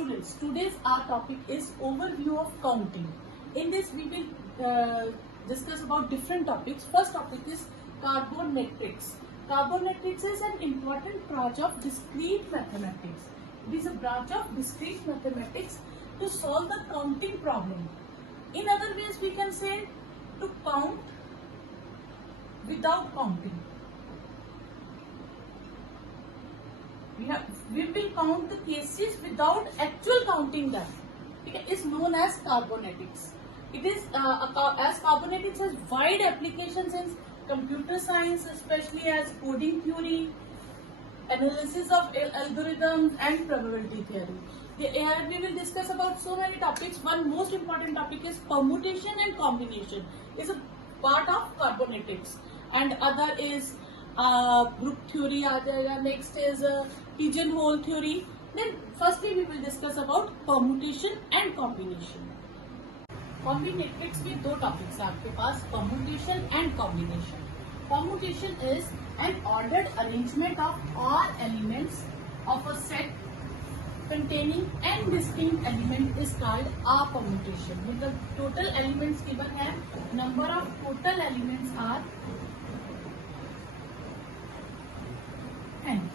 Students, today's our topic is overview of counting. In this we will discuss about different topics. First topic is carbonatics. Carbonatics is an important branch of discrete mathematics. It is a branch of discrete mathematics to solve the counting problem. In other ways we can say to count without counting. We will count the cases without actual counting them. It is known as carbonatics. It is as carbonatics has wide applications in computer science, especially as coding theory, analysis of algorithms, and probability theory. Here we will discuss about so many topics. One most important topic is permutation and combination. Is a part of carbonatics, and other is group theory. Next is pigeonhole theory. Then firstly we will discuss about permutation and combination. Combinatorics में दो topics हैं आपके पास, permutation and combination. Permutation is an ordered arrangement of all elements of a set containing n distinct element is called a permutation. With the total elements given है, number of total elements are n,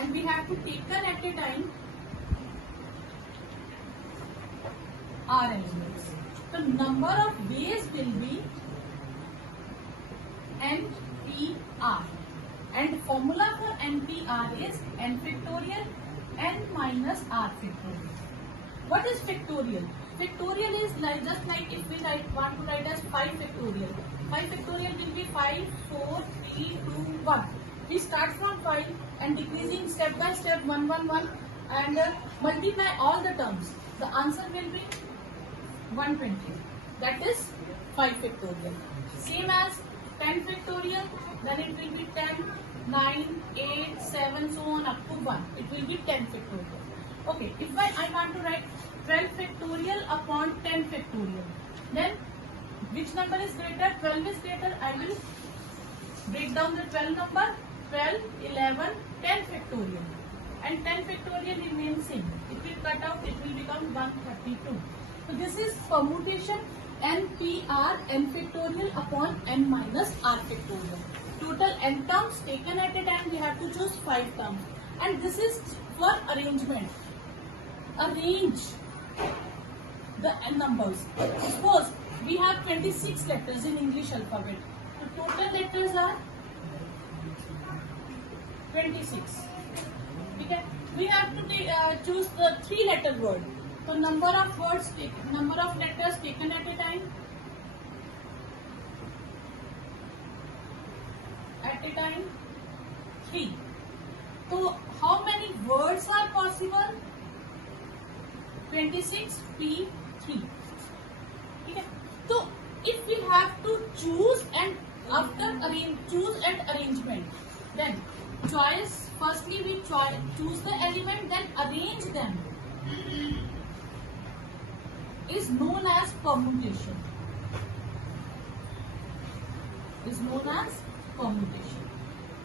and we have to take at a time r elements. The number of ways will be NPR, and formula for NPR is n factorial n minus r factorial. What is factorial? Factorial is like just like if we want to write as 5 factorial. 5 factorial will be 5, 4, 3, 2, 1. We start from 5 and decreasing step by step 1, 1, 1 and multiply all the terms. The answer will be 120. That is 5 factorial. Same as 10 factorial, then it will be 10, 9, 8, 7, so on up to 1. It will be 10 factorial. Okay, if I want to write 12 factorial upon 10 factorial, then which number is greater? 12 is greater. I will break down the 12 number. 12, 11, 10 factorial. And 10 factorial remains same. It will cut out, it will become 132. So this is permutation NPR n factorial upon n minus r factorial. Total n terms taken at a time, we have to choose 5 terms. And this is for arrangement. Arrange the n numbers. Suppose we have 26 letters in English alphabet. The total letters are 26. Okay. We have to choose the 3-letter word. So number of letters taken at a time. At a time, 3. So how many words are possible? 26 P 3. Okay. So if we have to choose and after choose and arrangement, then choice, firstly we choose the element, then arrange them, is known as permutation. Is known as permutation.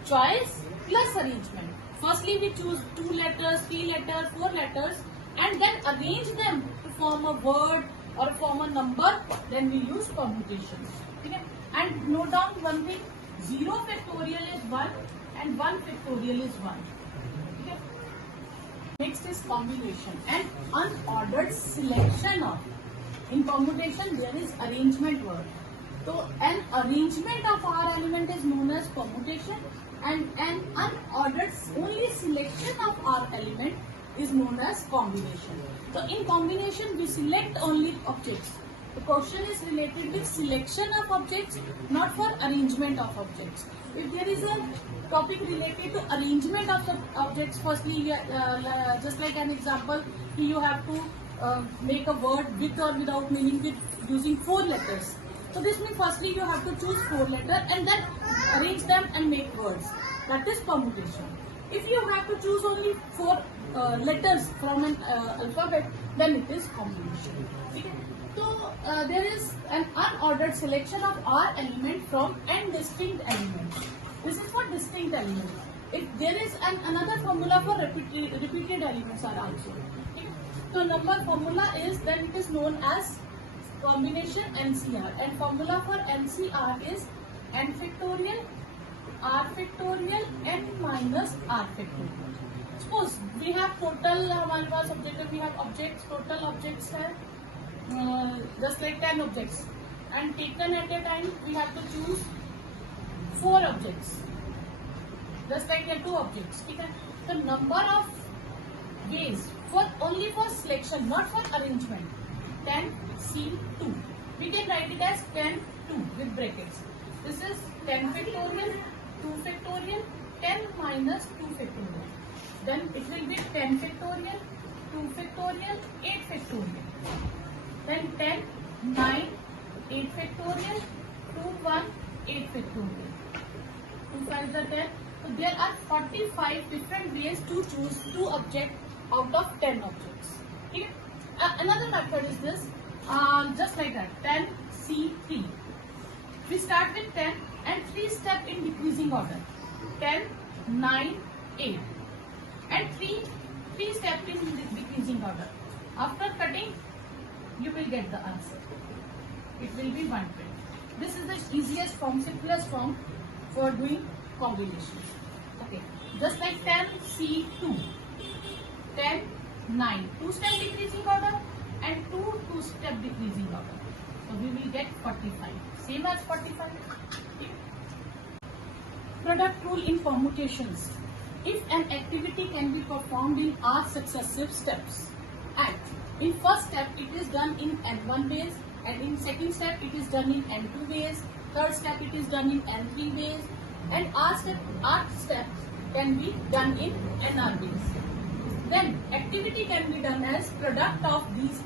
Choice plus arrangement. Firstly we choose 2 letters, 3 letters, 4 letters and then arrange them to form a word or form a number, then we use permutation. Okay? And note down one thing, 0 factorial is 1 and 1 factorial is 1. Okay? Next is combination and unordered selection of. In permutation there is arrangement word. So an arrangement of R element is known as permutation and an unordered only selection of R element is known as combination. So in combination we select only objects. The question is related with selection of objects, not for arrangement of objects. If there is a topic related to arrangement of the objects, firstly just like an example, you have to make a word with or without meaning with using 4 letters. So this means firstly you have to choose 4 letters and then arrange them and make words. That is permutation. If you have to choose only 4 letters from an alphabet, then it is combination. Okay? So there is an unordered selection of R element from n distinct elements. This is for distinct elements. If there is another formula for repeated elements are also. Okay? So number formula is, then it is known as combination MCR, and formula for MCR is n factorial r factorial n minus r factorial. Suppose we have total, हमारे पास objective, we have objects, total objects है just like 10 objects, and taken at a time we have to choose 4 objects, just like here 2 objects. ठीक है, the number of ways for only for selection, not for arrangement, 10C2. We can write it as 10(2) with brackets. This is 10 factorial, 2 factorial, 10 minus 2 factorial. Then it will be 10 factorial, 2 factorial, 8 factorial. Then 10, 9, 8 factorial, 2, 1, 8 factorial. 2 5 are 10. So there are 45 different ways to choose 2 objects out of 10 objects. Okay? Another method is this, just like that, 10C3. We start with 10 and 3 step in decreasing order. 10, 9, 8. And 3 step in decreasing order. After cutting, you will get the answer. It will be 120. This is the easiest form, simplest form for doing combination. Okay, just like 10C2, 10, 9, 2 step decreasing order and 2 step decreasing order. So we will get 45, same as 45. Okay. Product rule in permutations. If an activity can be performed in r successive steps, and in first step it is done in n1 ways, and in second step it is done in n2 ways, third step it is done in n3 ways, and r step can be done in nr ways, then activity can be done as product of these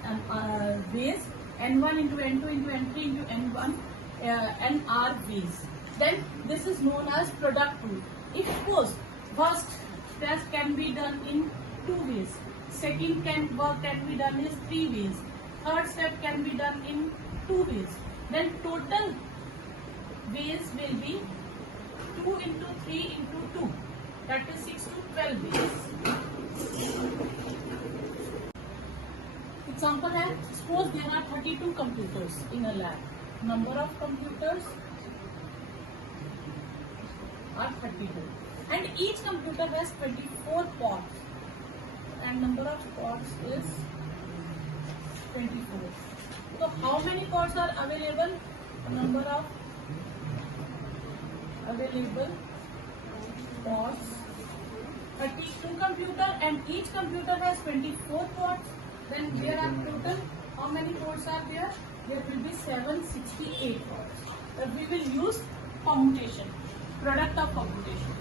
ways, n1 into n2 into n3 into n1 nr ways. Then this is known as product rule. If suppose first test can be done in 2 ways, second work can be done in 3 ways, third step can be done in 2 ways, then total ways will be 2 into 3 into 2, that is 6 to 12 ways. Example है, suppose there are 32 computers in a lab. Number of computers are 32. And each computer has 24 ports, and number of ports is 24. So how many ports are available? Number of available ports, 32 computer, and each computer has 24 ports. Then there are total, how many ports are there? There will be 768 ports. But we will use permutation, product of permutation.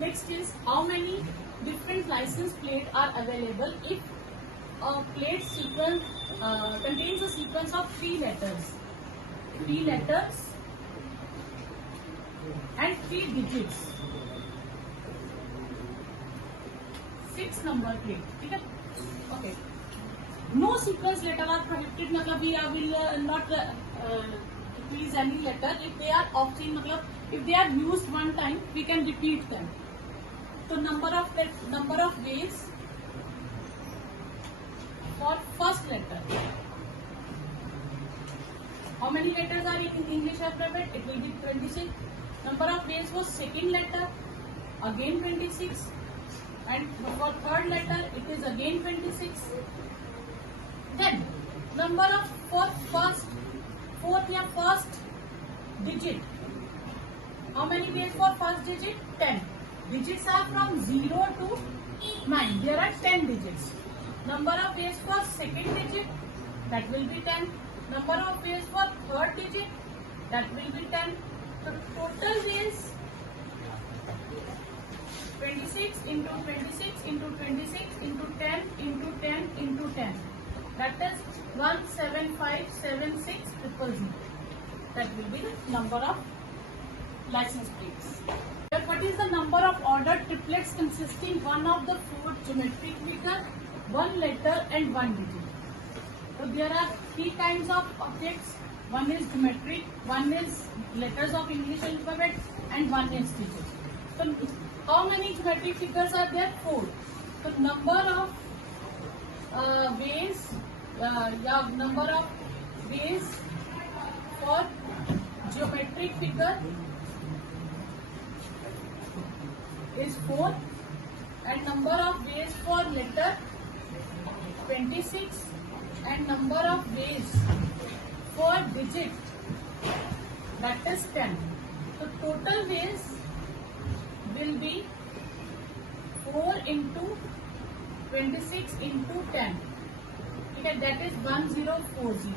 Next is how many different license plates are available if a plate sequence contains a sequence of 3 letters. 3 letters and 3 digits. 6 number plate. Okay. No sequence letter are prohibited. मतलब we will not use any letter if they are often. मतलब if they are used one time, we can repeat them. So number of ways for first letter. How many letters are in English alphabet? It will be 26. Number of ways for second letter, again 26. And for third letter, it is again 26. Then number of fourth digit. How many ways for first digit? 10. Digits are from 0 to 9. There are 10 digits. Number of ways for second digit, that will be 10. Number of ways for third digit, that will be 10. So total ways 26 into 26 into 26 into 10 into 10 into 10. That is 1757600. That will be the number of license plates. What is the number of ordered triplets consisting one of the 4 geometric figure, 1 letter and 1 digit? So there are 3 kinds of objects. One is geometric, one is letters of English alphabet, and one is digits. So how many geometric figures are there? 4. So number of ways, number of ways for geometric figure is 4, and number of ways for letter 26, and number of ways for digit, that is 10. So total ways will be 4 into 26 into 10. Okay, that is 1040.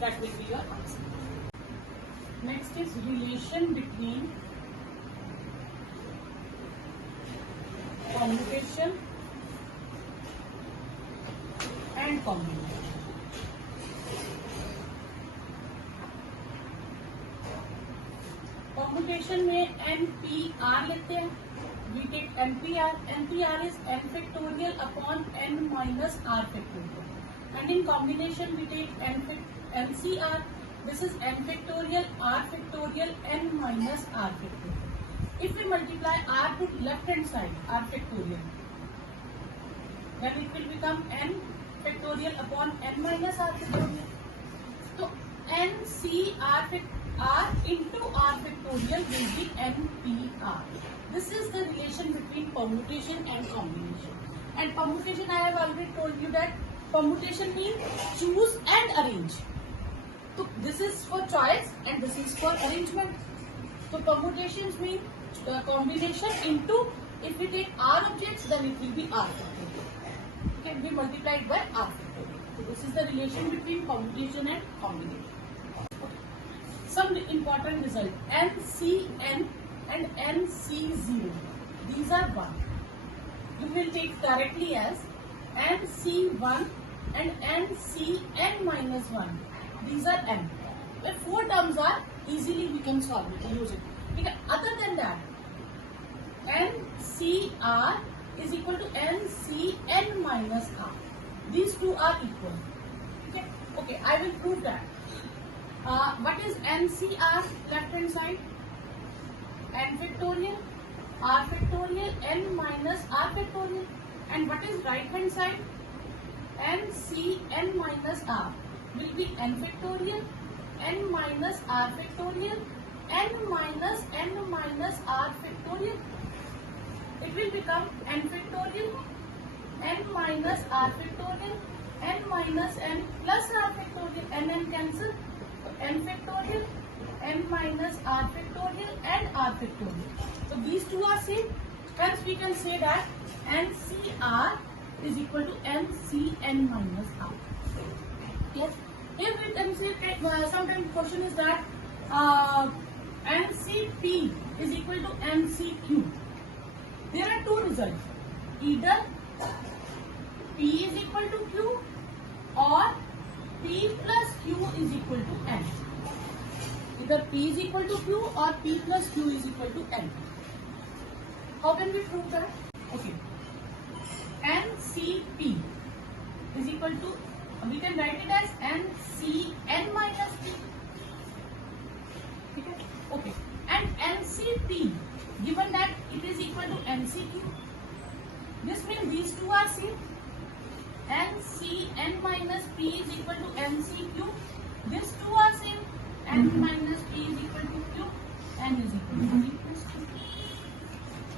That will be your answer. Next is relation between commutation and combination. Computation में NPR लेते हैं. We take NPR. NPR is n factorial upon n minus r factorial. And in combination we take NCR. This is n factorial r factorial n minus r factorial. If we multiply r to left hand side, r factorial, then it will become n factorial upon n minus r factorial. So NCR r into r factorial will be NPR. This is the relation between permutation and combination. And permutation, I have already told you that permutation means choose and arrange. So this is for choice and this is for arrangement. So permutations mean combination into, if we take r objects, then it will be r factorial. It can be multiplied by r factorial. So this is the relation between permutation and combination. Some important result, NCN and NC0. These are 1. You will take directly as NC1 and NCN minus 1. These are n. If 4 terms are, easily we can solve it, use it. Okay. Other than that, NCR is equal to NCN minus R. These two are equal. Okay, okay, I will prove that. What is NCR left hand side? N factorial, R factorial, N minus R factorial. And what is right hand side? NCN minus R will be N factorial, N minus R factorial, N minus R factorial. It will become N factorial, N minus R factorial, N minus N plus R factorial. N cancel. N factorial, N minus R factorial and R factorial. So these two are same. Hence we can say that NCR is equal to NCN minus R. Yes. Here we can say sometimes question is that NCP is equal to NCQ. There are two results. Either P is equal to Q or P plus Q is equal to N. Either P is equal to Q or P plus Q is equal to N. How can we prove that? Okay. NCP is equal to, we can write it as NCN minus P. Okay. And NCP, given that it is equal to NCQ, this means these two are same. NCN minus P is equal to NCQ. These two are same. N minus P is equal to Q. N is equal to P plus Q.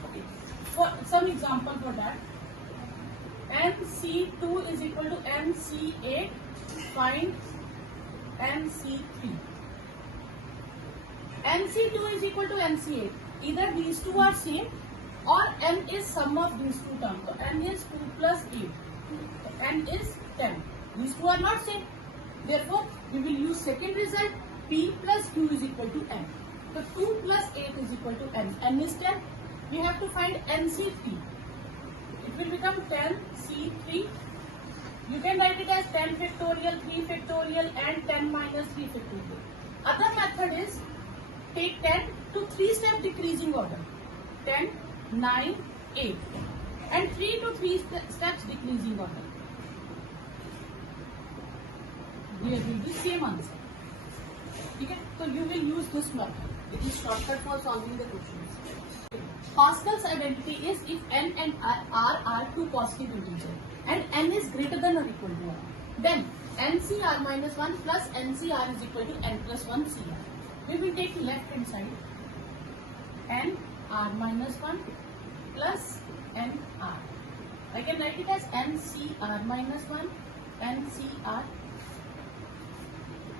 Okay. For some example for that, NC2 is equal to NC8. Find NC3. NC2 is equal to NC8. Either these two are same or N is sum of these two terms. So N is 2 plus 8. N is 10. These two are not same. Therefore, we will use second result. P plus Q is equal to N. So 2 plus 8 is equal to N. N is 10. We have to find NC3. It will become 10C3. You can write it as 10 factorial, 3 factorial and 10 minus 3 factorial. Other method is take 10 to 3-step decreasing order. 10, 9, 8. And 3 to 3 steps decreasing order. Here will be same answer. Okay? So you will use this method. It is shortcut for solving the questions. Pascal's identity is if n and r are two positive integers and n is greater than or equal to r. Then NCR minus 1 plus NCR is equal to n plus 1 CR. We will take left hand side. N R minus 1 plus N R. I can write it as NCR minus 1 NCR.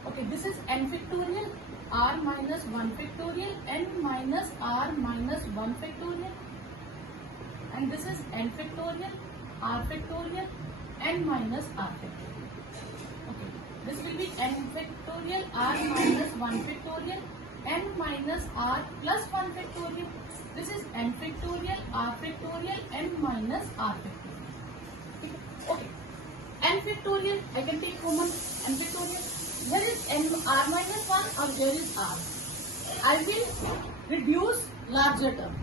Okay, this is n factorial R minus 1 factorial N minus R minus 1 factorial, and this is n factorial R factorial N minus R factorial. Okay, this will be n factorial R minus 1 factorial N minus R plus 1 factorial. This is n factorial R factorial N minus R factorial. Okay, n factorial, I can take common n factorial. Here is n R minus 1 or here is R. I will reduce larger term.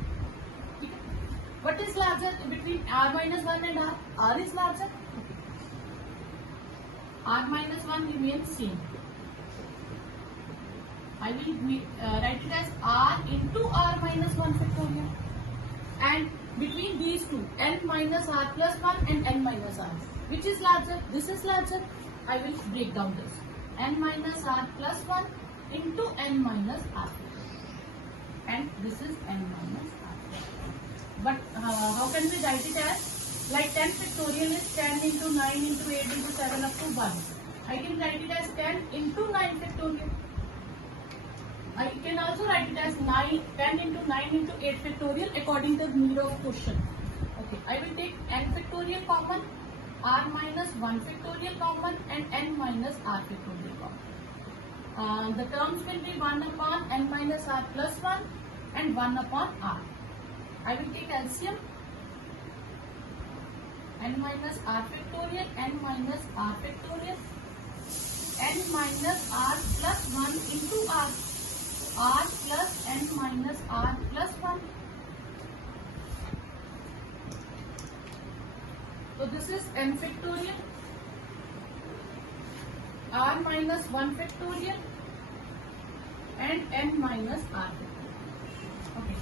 What is larger between R minus 1 and R? R is larger. R minus 1 remains same. I will write it as R into R minus 1 factorial. And between these two, n minus R plus 1 and n minus R. Which is larger? This is larger. I will break down this. N minus R plus 1 into n minus R. And this is n minus R. But how can we write it as? Like 10 factorial is 10 into 9 into 8 into 7 up to 1. I can write it as 10 into 9 factorial. I can also write it as 10 into 9 into 8 factorial according to the need of question. Okay, I will take n factorial common, R minus 1 factorial common and n minus R factorial common. The terms will be 1 upon n minus R plus 1 and 1 upon R. I will take LCM, n minus R factorial, n minus R factorial, n minus R plus 1 into R. R plus n minus R plus 1. So this is n factorial, R minus 1 factorial and n minus R factorial. Okay,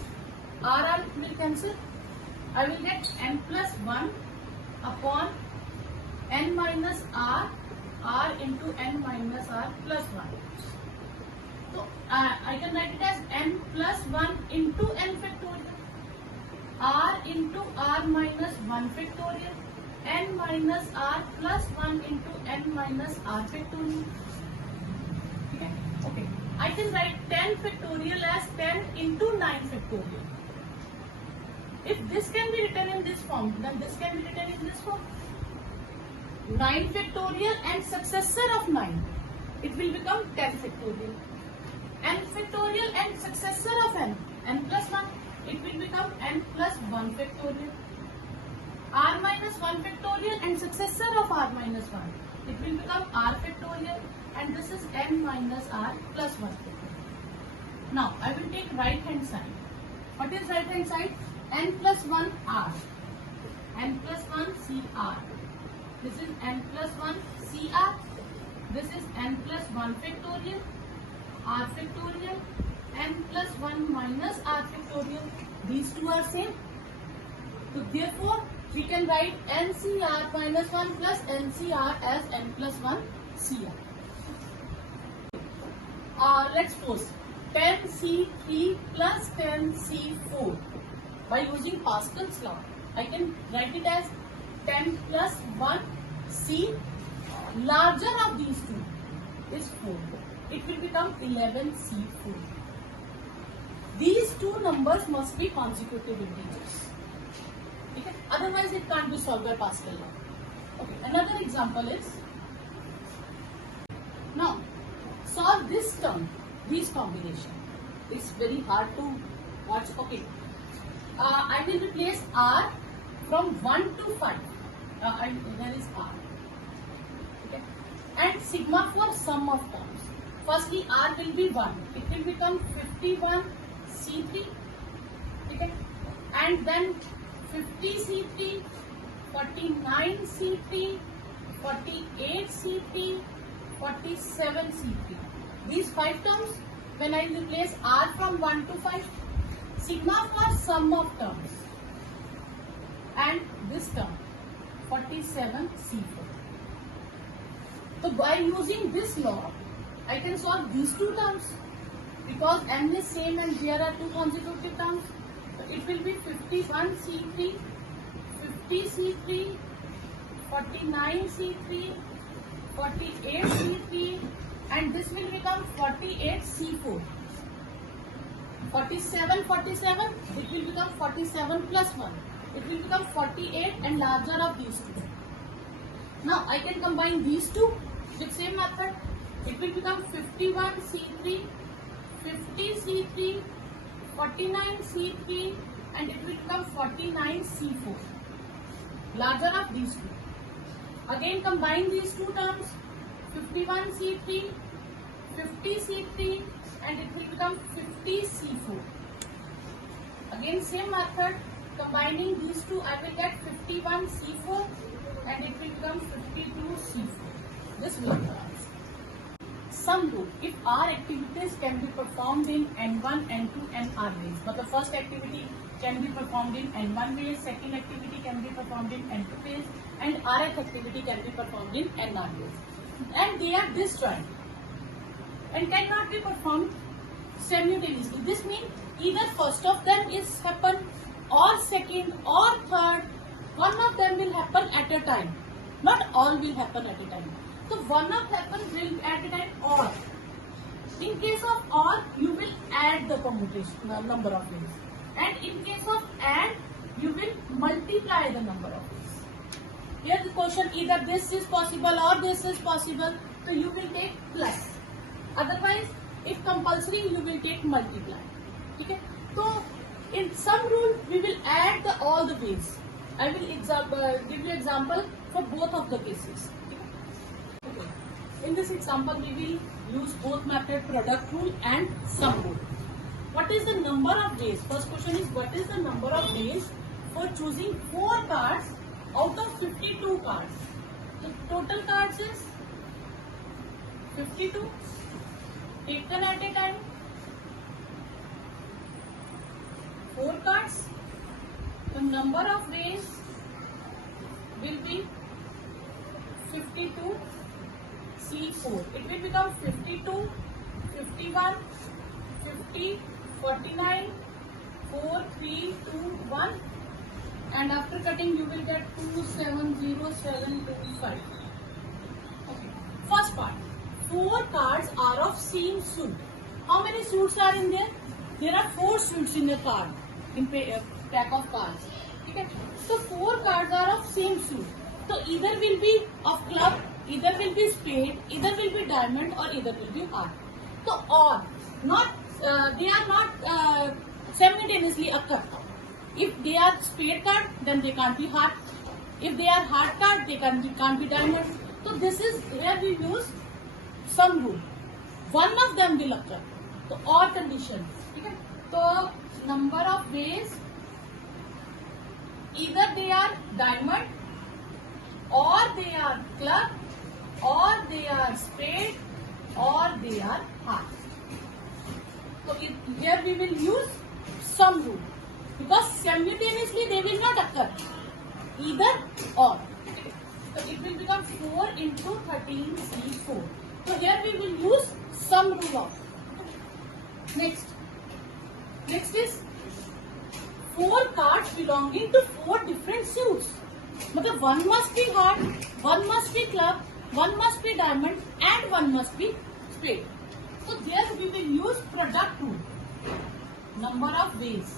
R will cancel. I will get n plus 1 upon n minus R, R into n minus R plus 1. So I can write it as n plus 1 into n factorial, R into R minus 1 factorial, n minus R plus 1 into n minus R factorial. Okay. I can write 10 factorial as 10 into 9 factorial. If this can be written in this form, then this can be written in this form. 9 factorial and successor of 9. It will become 10 factorial. N factorial and successor of n, n plus 1, it will become n plus 1 factorial. R minus 1 factorial and successor of R minus 1, it will become R factorial, and this is n minus R plus 1 factorial. Now, I will take right hand side. What is right hand side? N plus 1 R, n plus 1 CR. This is n plus 1 CR. This is n plus 1 factorial. R factorial, n plus 1 minus R factorial. These two are same. So therefore, we can write NCR minus 1 plus NCR as n plus 1 CR. Let's suppose 10C3 plus 10C4. By using Pascal's law, I can write it as 10 plus 1 C. Larger of these two is 4. It will become 11C4. These two numbers must be consecutive integers. Okay? Otherwise, it can't be solved by Pascal law. Okay. Another example is, now solve this term, these combination. It's very hard to watch. Okay. I will replace R from 1 to 5. There is R. Okay. And sigma for sum of terms. Firstly, R will be 1. It will become 51C3. Okay. And then 50C3, 49C3, 48C3, 47C3. These 5 terms, when I replace R from 1 to 5, sigma for sum of terms, and this term 47C4. So by using this law, I can solve these two terms because m is same and there are two consecutive terms. So it will be 51C3, 50C3, 49C3, 48C3, and this will become 48C4. 47, 47, it will become 47 plus 1. It will become 48 and larger of these two. Now I can combine these two with same method. It will become 51C3, 50C3, 49C3, and it will become 49C4. Larger of these two. Again combine these two terms, 51C3, 50C3, and it will become 50C4. Again same method, combining these two I will get 51C4 and it will become 52C4. This will be the answer. Sum rule. If R activities can be performed in N1, N2 and R ways. But the first activity can be performed in N1 ways, second activity can be performed in N2 ways, and Rth activity can be performed in Nr ways. And they are disjoint and cannot be performed simultaneously. This means either first of them is happen or second or third. One of them will happen at a time. Not all will happen at a time. So one of happens will at a time or. In case of or, you will add the permutation number of ways. And in case of and, you will multiply the number of ways. Here the question, either this is possible or this is possible. So you will take plus. Otherwise, if compulsory, you will take multiply. Okay? So in some rule, we will add all the ways. I will give you example for both of the cases. Okay. In this example, we will use both method, product rule and sum rule. What is the number of days? First question is, what is the number of days for choosing 4 cards out of 52 cards? So total cards is 52 taken at a time. 4 cards. The number of days will be 52 C4. It will become 52, 51, 50, 49, 4, 3, 2, 1, and after cutting you will get 270725. Okay. First part, 4 cards are of same suit. How many suits are in there? There are 4 suits in a card, in pack of cards. Okay. So 4 cards are of same suit. So either will be of club, either will be spade, either will be diamond, or either will be heart. So or not. They are not simultaneously occur. If they are spade card, then they can't be heart. If they are heart card, they can't be diamond. So this is where we use sum rule. One of them will occur. So or condition. Okay? So number of ways, either they are diamond, or they are club, or they are spade, or they are heart. So here we will use sum rule because simultaneously they will not occur, either or. So it will become 4 into 13C4. So here we will use sum rule of. Next is 4 cards belonging to 4 different suits. Matlab one must be heart, one must be club, one must be diamond, and one must be spade. So there we will use product rule. Number of ways.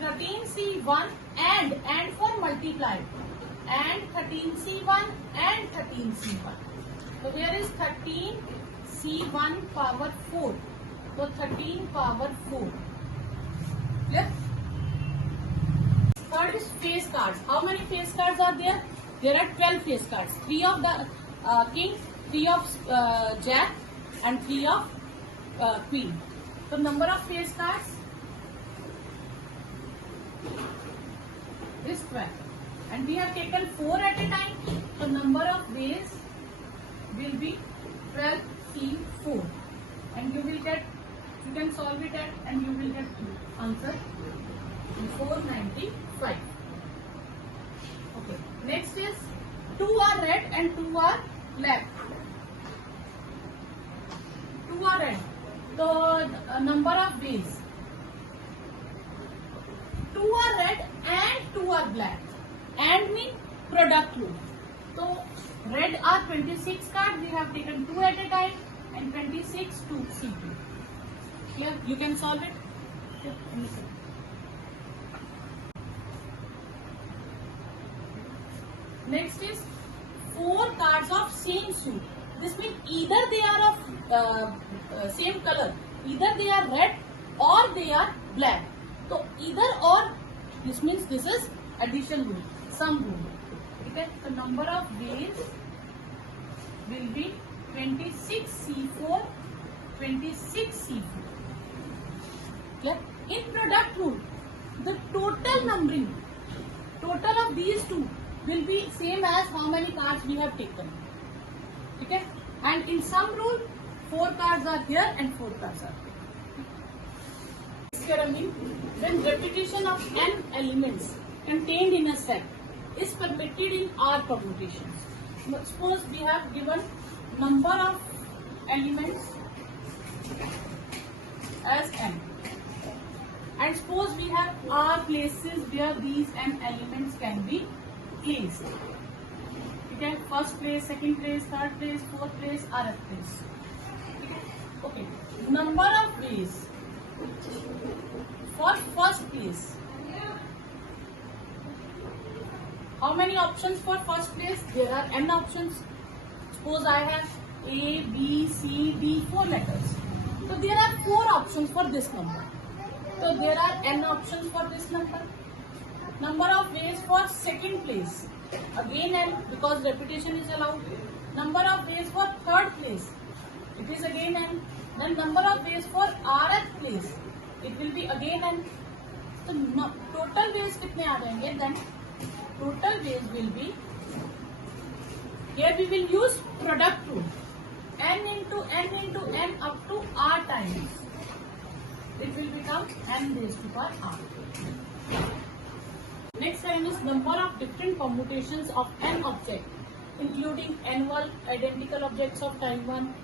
13C1 and for multiply. And 13C1 and 13C1. So there is 13C1 power 4. So 13 power 4. Clear? Third is face cards. How many face cards are there? There are 12 face cards. 3 of the king, 3 of jack, and 3 of queen. So number of face cards is 12. And we have taken 4 at a time. So number of ways will be 12C4. And you can solve it at, and you will get answer 495. Okay. Next is 2 are red and 2 are black. 2 are red. So number of ways. 2 are red and 2 are black. And mean product rule. So red are 26 cards. We have taken 2 at a time, and 26 to C2. Here you can solve it. Next is 4 cards of same suit. This means either they are of same color, either they are red or they are black. So either or, this means this is addition rule, sum rule. Okay, the number of ways will be 26C4, 26C4. Yeah. In product rule, the total numbering, total of these two will be same as how many cards we have taken. Okay, and in sum rule, 4 cards are here and 4 cards are here. This theorem means when repetition of n elements contained in a set is permitted in R permutations. Suppose we have given number of elements as n, and suppose we have R places where these n elements can be placed. Okay, first place, second place, third place, fourth place, rth place. Okay, number of ways for first place. How many options for first place? There are n options. Suppose I have A, B, C, D, 4 letters. So there are 4 options for this number. So there are n options for this number. Number of ways for second place. Again n, because repetition is allowed. Number of ways for third place. It is again n. Then number of ways for rth place. It will be again n. So total ways कितने आ जाएंगे? Then total ways will be, here we will use product rule, n into n up to r times. It will become n raised to power r. Next time is number of different permutations of n object, including n1 identical objects of type 1,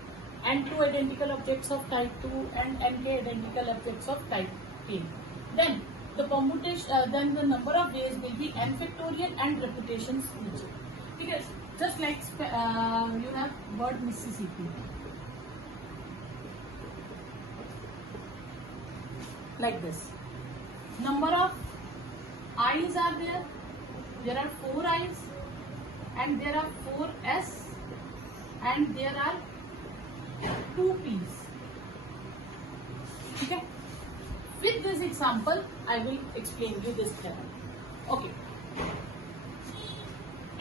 n2 identical objects of type 2, and nk identical objects of type k. Then the permutation, then the number of ways will be n factorial and repetitions each. Because just like you have word Mississippi, like this. Number of I's are there. There are 4 I's, and there are 4 S, and there are 2 P's. Okay. With this example, I will explain you this theorem. Okay.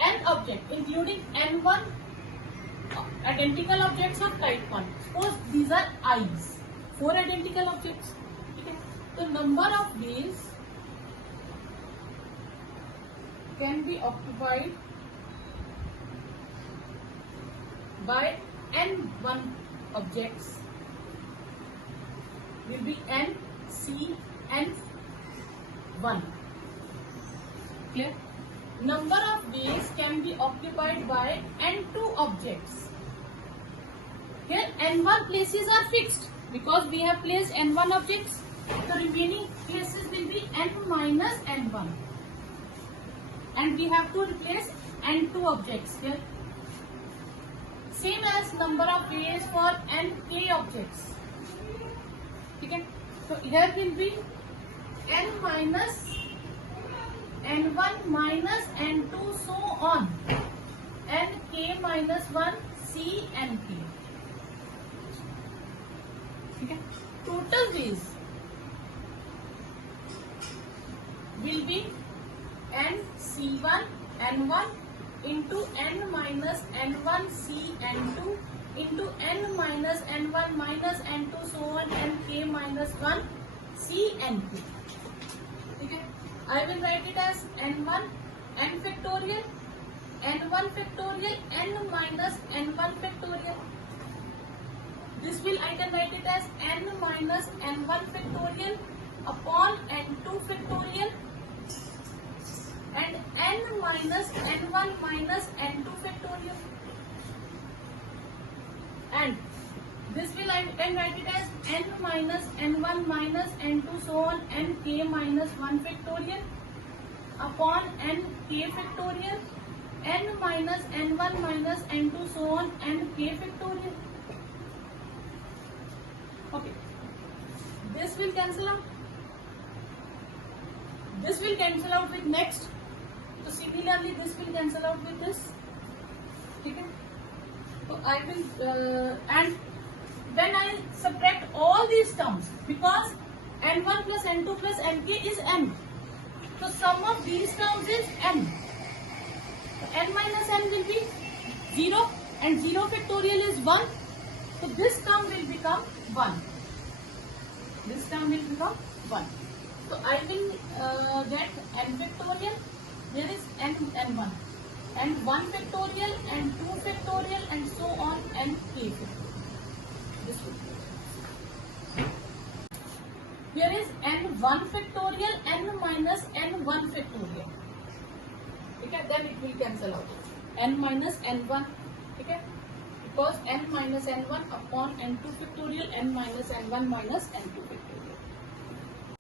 N object, including N1 identical objects of type 1. Suppose these are I's, 4 identical objects. Okay. The number of ways can be occupied by N1 objects will be N, C, N1. Clear? Number of ways can be occupied by N2 objects. Here N1 places are fixed because we have placed N1 objects. The remaining places will be N minus N1. And we have to replace N2 objects here. Same as number of ways for Nk objects. Okay. So here will be N minus N1 minus N2 so on. Nk minus 1 C Nk. Okay. Total ways will be N C1 N1 into N minus N1 C N2 into N minus N1 minus N2 so on Nk minus 1 C Nk. Okay. I will write it as N1 N factorial N1 factorial N minus N1 factorial. This will I can write it as n minus n1 factorial upon n2 factorial and n minus n1 minus n2 factorial. And this will I can write it as n minus n1 minus n2 so on nk minus 1 factorial upon nk factorial n minus n1 minus n2 so on nk factorial. Okay, this will cancel out. This will cancel out with next. So similarly, this will cancel out with this. Okay. So I will and when I subtract all these terms, because n1 plus n2 plus nk is n. So sum of these terms is n. So n minus n will be 0 and 0 factorial is 1. So this term will become 1. This term will become 1. So I will get n factorial. There is n1 and 1 factorial and 2 factorial and so on and k factorial. This will be. Here is n1 factorial, n minus n1 factorial. Okay, then it will cancel out. N minus n1. Okay, because n minus n1 upon n2 factorial, n minus n1 minus n2 factorial.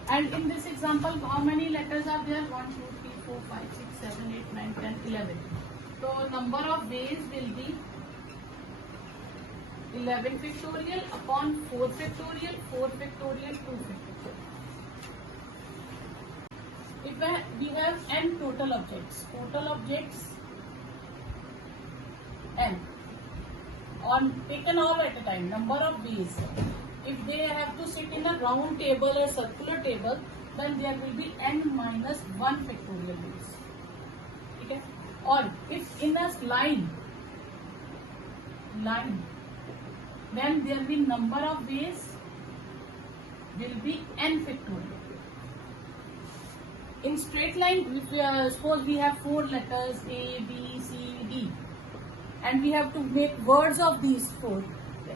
And in this example, how many letters are there? 1, 2, 3, 4, 5, 6, 7, 8, 9, 10, 11. So number of ways will be 11 factorial upon 4 factorial, 4 factorial, 2 factorial. If we have n total objects n on taken all at a time, number of ways. If they have to sit in a round table or circular table, then there will be n minus 1 factorial ways. Okay? Or if in a line, then there will be number of ways will be n factorial. In straight line, if suppose we have 4 letters A, B, C, D, and we have to make words of these 4.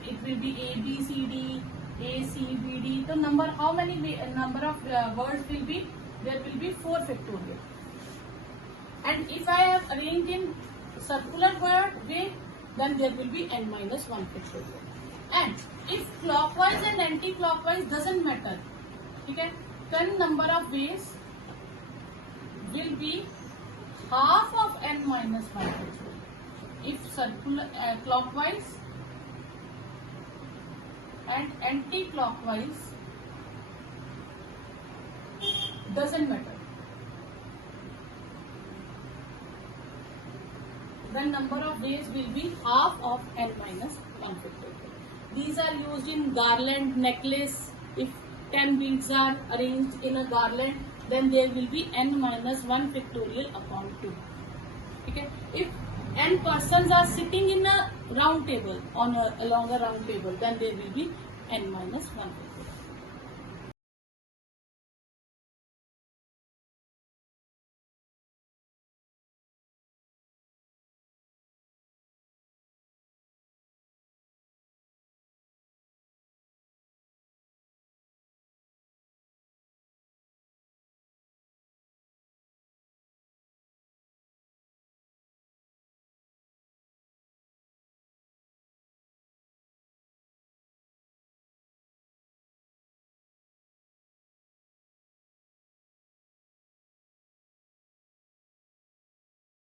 It will be A, B, C, D, A, C, B, D. So how many number of words will be? There will be 4 factorial. And if I have arranged in circular way, then there will be n minus 1 factorial. And if clockwise and anti-clockwise doesn't matter, okay, then number of ways will be half of n minus 1 factorial. If circular clockwise and anti-clockwise doesn't matter, then number of ways will be half of n minus 1 factorial. These are used in garland, necklace. If 10 beads are arranged in a garland, then there will be n minus 1 factorial upon 2. Okay? If n persons are sitting in a round table, along a round table, then there will be n minus 1 factorial.